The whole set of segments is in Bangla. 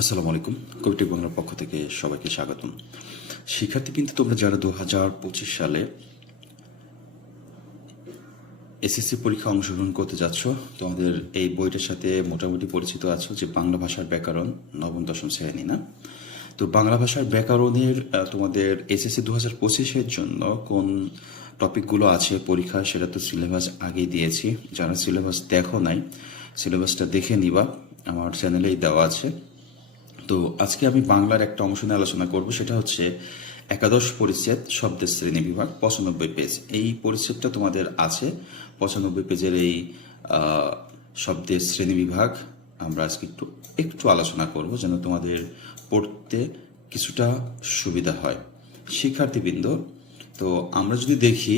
আসসালামু আলাইকুম। কবিটি বাংলার পক্ষ থেকে সবাইকে স্বাগতম। শিক্ষার্থী কিন্তু তোমরা যারা দু হাজার পঁচিশ সালে এসএসসি পরীক্ষা অংশগ্রহণ করতে যাচ্ছ, তোমাদের এই বইটার সাথে মোটামুটি পরিচিত আছো যে বাংলা ভাষার ব্যাকরণ নবম, দশম শ্রেণি, না? তো বাংলা ভাষার ব্যাকরণের তোমাদের এসএসসি দু হাজার পঁচিশের জন্য কোন টপিকগুলো আছে পরীক্ষা, সেটা তো সিলেবাস আগেই দিয়েছি। যারা সিলেবাস দেখো নাই, সিলেবাসটা দেখে নিবা। আমার চ্যানেলেই দেওয়া আছে। তো আজকে আমি বাংলার একটা অংশ নিয়ে আলোচনা করব, সেটা হচ্ছে একাদশ পরিচ্ছেদ শব্দের শ্রেণি বিভাগ, পঁচানব্বই পেজ এই পরিচ্ছেদটা তোমাদের আছে। পঁচানব্বই পেজের এই শব্দের শ্রেণি বিভাগ আমরা আজকে একটু একটু আলোচনা করব যেন তোমাদের পড়তে কিছুটা সুবিধা হয়। শিক্ষার্থীবৃন্দ, তো আমরা যদি দেখি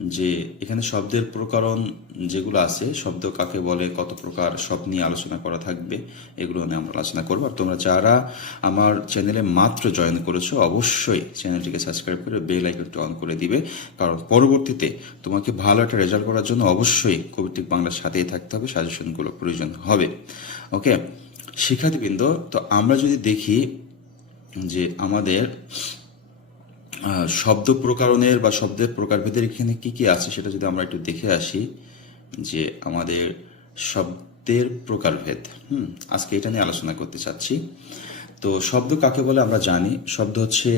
যে এখানে শব্দের প্রকরণ যেগুলো আছে, শব্দ কাকে বলে, কত প্রকার সব নিয়ে আলোচনা করা থাকবে, এগুলো নিয়ে আমরা আলোচনা করব। আর তোমরা যারা আমার চ্যানেলে মাত্র জয়েন করেছ, অবশ্যই চ্যানেলটিকে সাবস্ক্রাইব করে বেল আইকনটি অন করে দিবে। কারণ পরবর্তীতে তোমাকে ভালো একটা রেজাল্ট করার জন্য অবশ্যই কবিটিক বাংলার সাথেই থাকতে হবে সাজেশনগুলো প্রয়োজন হবে। ওকে শিক্ষার্থীবৃন্দ, তো আমরা যদি দেখি যে আমাদের শব্দ প্রকারণের বা শব্দের প্রকারভেদের এখানে কি কি আছে সেটা যদি আমরা একটু দেখে আসি, যে আমাদের শব্দের প্রকারভেদ। হুম, আজকে এটা নিয়ে আলোচনা করতে চাচ্ছি। তো শব্দ কাকে বলে আমরা জানি? শব্দ হচ্ছে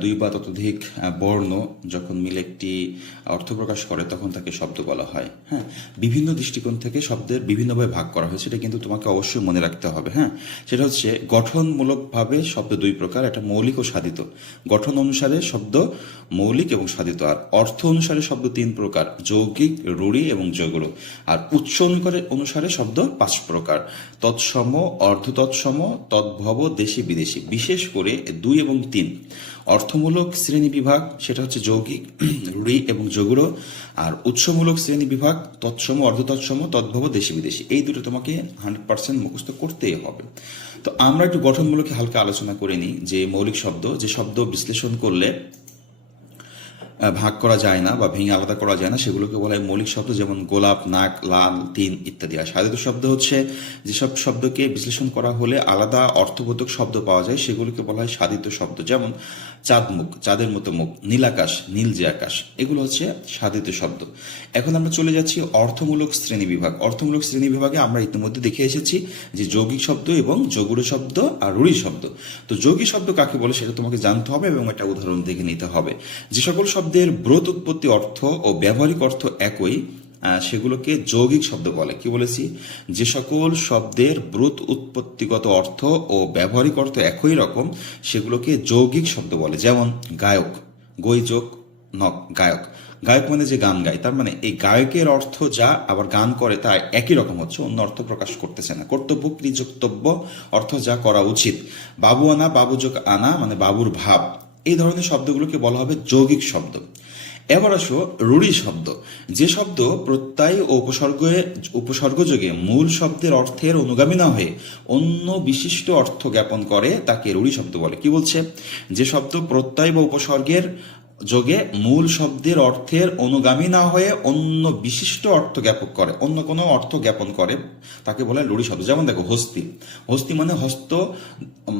দুই বা ততোধিক বর্ণ যখন মিলে একটি অর্থ প্রকাশ করে, তখন তাকে শব্দ বলা হয়। হ্যাঁ? বিভিন্ন দৃষ্টিকোণ থেকে শব্দের বিভিন্নভাবে ভাগ করা হয় সেটা কিন্তু তোমাকে অবশ্যই মনে রাখতে হবে। হ্যাঁ? সেটা হচ্ছে, গঠনমূলকভাবে শব্দ দুই প্রকার, একটা মৌলিক ও সাধিত। গঠন অনুসারে শব্দ মৌলিক এবং সাধিত, আর অর্থ অনুসারে শব্দ তিন প্রকার, যৌগিক, রূঢ়ি এবং যৌগুলো আর উৎস অনুসারে অনুসারে শব্দ পাঁচ প্রকার। তৎসম অর্ধ তৎসম তদ্ভব দেশি বিদেশি, বিশেষ করে দুই এবং তিন। অর্থমূলক শ্রেণি বিভাগ, সেটা হচ্ছে যৌগিক, রুড়ি এবং যৌগুলো আর উৎসমূলক শ্রেণি বিভাগ, তৎসম, অর্ধতৎসম, তদ্ভব, দেশি বিদেশি। এই দুটো তোমাকে হান্ড্রেড পার্সেন্ট মুখস্থ করতেই হবে। তো আমরা একটু গঠনমূলক হালকা আলোচনা করে নিই, যে মৌলিক শব্দ, যে শব্দ বিশ্লেষণ করলে ভাগ করা যায় না বা ভেঙে আলাদা করা যায় না, সেগুলোকে বলা হয় মৌলিক শব্দ যেমন গোলাপ, নাক, লাল, তিন ইত্যাদি। আর সাধিত শব্দ হচ্ছে যেসব শব্দকে বিশ্লেষণ করা হলে আলাদা অর্থবোধক শব্দ পাওয়া যায়, সেগুলোকে বলা হয় সাধিত শব্দ। যেমন চাঁদ মুখ, চাঁদের মতো মুখ নীলাকাশ নীল যে আকাশ, এগুলো হচ্ছে সাধিত শব্দ। এখন আমরা চলে যাচ্ছি অর্থমূলক শ্রেণি বিভাগ। অর্থমূলক শ্রেণি বিভাগে আমরা ইতিমধ্যে দেখে এসেছি যে যৌগিক শব্দ এবং যৌগুড় শব্দ আর রুড়ি শব্দ। তো যৌগিক শব্দ কাকে বলে সেটা তোমাকে জানতে হবে এবং একটা উদাহরণ দেখে নিতে হবে। যে সকল শব্দের ব্রত উৎপত্তি অর্থ ও ব্যবহারিক অর্থ একই সেগুলোকে যৌগিক শব্দ বলে। কি বলেছি? যে সকল শব্দের ব্রুত উৎপত্তিগত অর্থ ও ব্যবহারিক অর্থ একই রকম, সেগুলোকে যৌগিক শব্দ বলে। যেমন গায়ক গৈযোগ নক, গায়ক। গায়ক মানে যে গান গায়, তার মানে এই গায়কের অর্থ যা আবার গান করে তা একই রকম হচ্ছে, অন্য অর্থ প্রকাশ করতেছে না। কর্তব্য কৃযোক্তব্য অর্থ যা করা উচিত। বাবু আনা বাবুযোগ আনা মানে বাবুর ভাব। এই ধরনের শব্দগুলোকে বলা হবে যৌগিক শব্দ। এবার আসো রূঢ়ি শব্দ। যে শব্দ প্রত্যয় ও উপসর্গে উপসর্গযোগে মূল শব্দের অর্থের অনুগামী না হয়ে অন্য বিশিষ্ট অর্থ জ্ঞাপন করে, তাকে রূঢ়ি শব্দ বলে। কি বলছে? যে শব্দ প্রত্যয় বা উপসর্গের যোগে মূল শব্দের অর্থের অনুগামী না হয়ে অন্য বিশিষ্ট অর্থ জ্ঞাপক করে, অন্য কোনো অর্থ জ্ঞাপন করে, তাকে বলে রূঢ়ি শব্দ। যেমন দেখো, হস্তি। হস্তি মানে হস্ত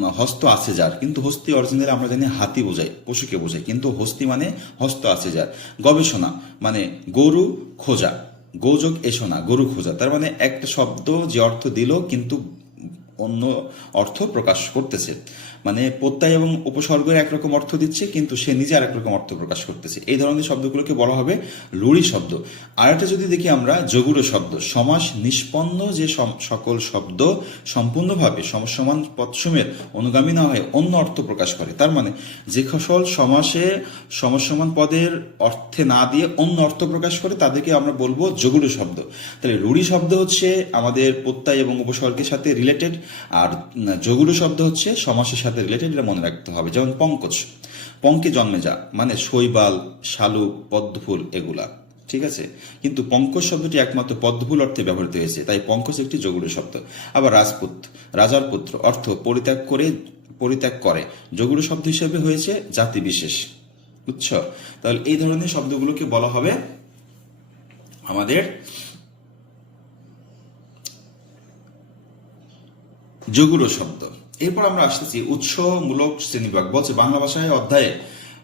হস্ত আছে যার। কিন্তু হস্তি অরিজিনালি আমরা জানি হাতি বোঝাই পশুকে বোঝাই কিন্তু হস্তি মানে হস্ত আছে যার। গবেষণা মানে গরু খোঁজা। গোযোগ এসো না, গরু খোঁজা। তার মানে একটা শব্দ যে অর্থ দিল, কিন্তু অন্য অর্থ প্রকাশ করতেছে। মানে প্রত্যয় এবং উপসর্গের একরকম অর্থ দিচ্ছে, কিন্তু সে নিজে আর একরকম অর্থ প্রকাশ করতেছে। এই ধরনের শব্দগুলোকে বলা হবে লুড়ি শব্দ। আর একটা যদি দেখি আমরা, যগুড় শব্দ। সমাস নিষ্পন্ন যে সকল শব্দ সম্পূর্ণভাবে সমসমান পৎসমের অনুগামী না হয়ে অন্য অর্থ প্রকাশ করে। তার মানে যে ফসল সমাসে সমসমান পদের অর্থে না দিয়ে অন্য অর্থ প্রকাশ করে, তাদেরকে আমরা বলব যগুড় শব্দ। তাহলে রুড়ি শব্দ হচ্ছে আমাদের প্রত্যয় এবং উপসর্গের সাথে রিলেটেড আর যগুড় শব্দ হচ্ছে সমাসের সাথে রিলেটেড এটা মনে রাখতে হবে, যেমন পঙ্কজ। পঙ্কে জন্মে যা মানে শৈবাল, শালুক, পদ্মফুল এগুলা, ঠিক আছে? কিন্তু পঙ্কজ শব্দটি একমাত্র পদ্মফুল অর্থে ব্যবহৃত হয়েছে, তাই পঙ্কজ একটি যগুড় শব্দ। আবার রাজপুত রাজার পুত্র, অর্থ পরিত্যাগ করে পরিত্যাগ করে যগুড় শব্দ হিসেবে হয়েছে জাতি বিশেষ, বুঝছ? তাহলে এই ধরনের শব্দগুলোকে বলা হবে আমাদের যগুড় শব্দ। এরপর আমরা আসতেছি উৎসমূলক শ্রেণীবিভাগ। বলছে, বাংলা ভাষায় অধ্যায়ে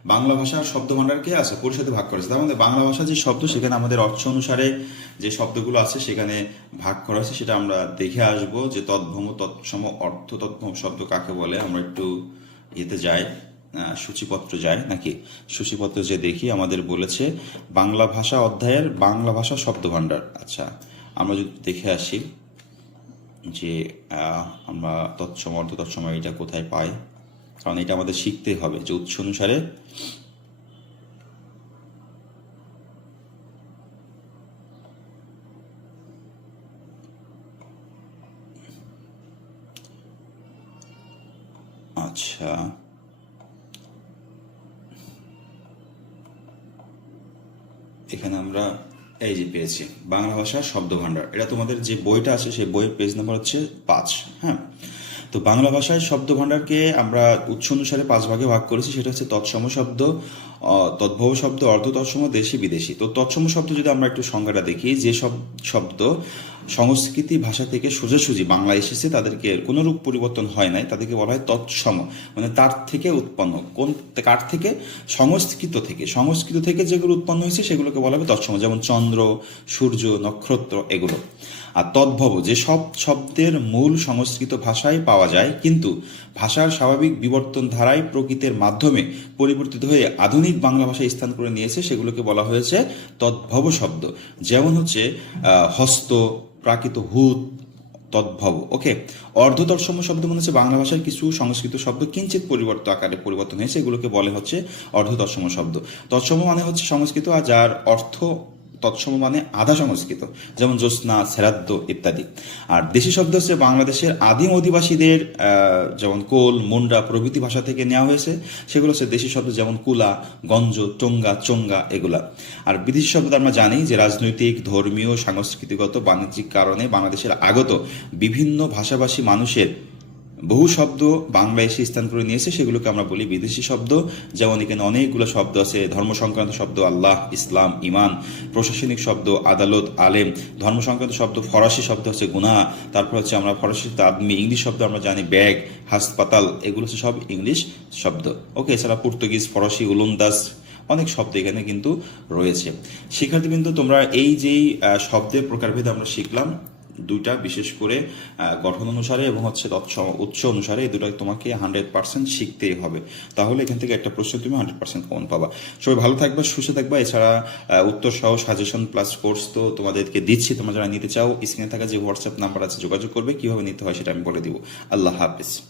বাংলা ভাষার শব্দ ভাণ্ডারকে আছে? পরিষদে ভাগ করেছে। তার মধ্যে বাংলা ভাষা যে শব্দ, সেখানে আমাদের অর্থ অনুসারে যে শব্দগুলো আছে, সেখানে ভাগ করা আছে সেটা আমরা দেখে আসব যে তদ্ভম তৎসম, অর্থ তদ্ভম শব্দ কাকে বলে। আমরা একটু ইয়েতে যাই সূচিপত্র যায় নাকি? সূচিপত্র যে দেখি, আমাদের বলেছে, বাংলা ভাষা অধ্যায়ের বাংলা ভাষা শব্দ ভাণ্ডার আচ্ছা আমরা যদি দেখে আসি। যে আমরা তৎসম অর্ধ তৎসম এটা কোথায় পাই? কারণ এটা আমাদের শিখতেই হবে যে উৎস অনুসারে আচ্ছা। এখানে আমরা এই যে পেয়েছি, বাংলা ভাষা শব্দ ভাণ্ডার এটা তোমাদের যে বইটা আছে, সেই বইয়ের পেজ নাম্বার হচ্ছে পাঁচ হ্যাঁ? তো বাংলা ভাষায় শব্দ ভাণ্ডারকে আমরা উৎস অনুসারে পাঁচ ভাগে ভাগ করেছি, সেটা হচ্ছে তৎসম শব্দ তদ্ভব শব্দ অর্ধ তৎসম দেশি বিদেশি। তো তৎসম শব্দ যদি আমরা একটু সংজ্ঞাটা দেখি, যে সব শব্দ সংস্কৃতি ভাষা থেকে সোজাসুজি বাংলা এসেছে, তাদেরকে কোনো রূপ পরিবর্তন হয় নাই, তাদেরকে বলা হয় তৎসম। মানে তার থেকে উৎপন্ন। কোন, কার থেকে? সংস্কৃত থেকে। সংস্কৃত থেকে যেগুলো উৎপন্ন হয়েছে, সেগুলোকে বলা হবে তৎসম। যেমন চন্দ্র, সূর্য, নক্ষত্র, এগুলো। আর তদ্ভব, যে সব শব্দের মূল সংস্কৃত ভাষায় পাওয়া যায়, কিন্তু ভাষার স্বাভাবিক বিবর্তন ধারায় প্রকৃতের মাধ্যমে পরিবর্তিত হয়ে আধুনিক বাংলা ভাষায় স্থান করে নিয়েছে, সেগুলোকে বলা হয়েছে তদ্ভব শব্দ। যেমন হচ্ছে হস্ত, প্রাকৃত হুত, তদ্ভব। ওকে? অর্ধতৎসম শব্দ মনে হচ্ছে বাংলা ভাষার কিছু সংস্কৃত শব্দ কিঞ্চিত পরিবর্তন আকারে পরিবর্তন হয়েছে, এগুলোকে বলে হচ্ছে অর্ধতৎসম শব্দ। তৎসম মানে হচ্ছে সংস্কৃত, আর যার অর্থ তৎসম মানে আধা সংস্কৃত, যেমন জ্যোৎস্না সেরাদ্দ ইত্যাদি। আর দেশি শব্দ হচ্ছে বাংলাদেশের আদিম অধিবাসীদের যেমন কোল, মুন্ডা প্রভৃতি ভাষা থেকে নেওয়া হয়েছে। সেগুলো হচ্ছে দেশি শব্দ যেমন কুলা, গঞ্জ, টঙ্গা, চঙ্গা এগুলা। আর বিদেশি শব্দ আমরা জানি যে রাজনৈতিক, ধর্মীয়, সাংস্কৃতিগত, বাণিজ্যিক কারণে বাংলাদেশের আগত বিভিন্ন ভাষাভাষী মানুষের বহু শব্দ বাংলা এসে স্থান করে নিয়েছে, সেগুলোকে আমরা বলি বিদেশি শব্দ। যেমন এখানে অনেকগুলো শব্দ আছে ধর্ম সংক্রান্ত শব্দ আল্লাহ, ইসলাম ইমান প্রশাসনিক শব্দ, আদালত, আলেম ধর্ম সংক্রান্ত শব্দ, ফরাসি শব্দ হচ্ছে গুনাহ, তারপর হচ্ছে আমরা ফরাসি আদমি, ইংলিশ শব্দ আমরা জানি, ব্যাগ, হাসপাতাল, এগুলো হচ্ছে সব ইংলিশ শব্দ। ওকে, এছাড়া পর্তুগিজ, ফরাসি, উলন্দাজ, অনেক শব্দ এখানে কিন্তু রয়েছে। শিক্ষার্থী কিন্তু তোমরা এই যেই শব্দের প্রকারভেদ আমরা শিখলাম দুইটা বিশেষ করে গঠন অনুসারে এবং হচ্ছে তৎস উৎস অনুসারে এই দুটো তোমাকে হান্ড্রেড পার্সেন্ট শিখতেই হবে। তাহলে এখান থেকে একটা প্রশ্ন তুমি হান্ড্রেড পার্সেন্ট কমন পাবা। সবাই ভালো থাকবে, সুস্থ থাকবা। এছাড়া উত্তর সহ সাজেশন প্লাস কোর্স তো তোমাদেরকে দিচ্ছি। তোমরা যারা নিতে চাও স্ক্রিনে থাকা যে হোয়াটসঅ্যাপ নাম্বার আছে যোগাযোগ করবে। কীভাবে নিতে হয় সেটা আমি বলে দিব। আল্লাহ হাফিজ।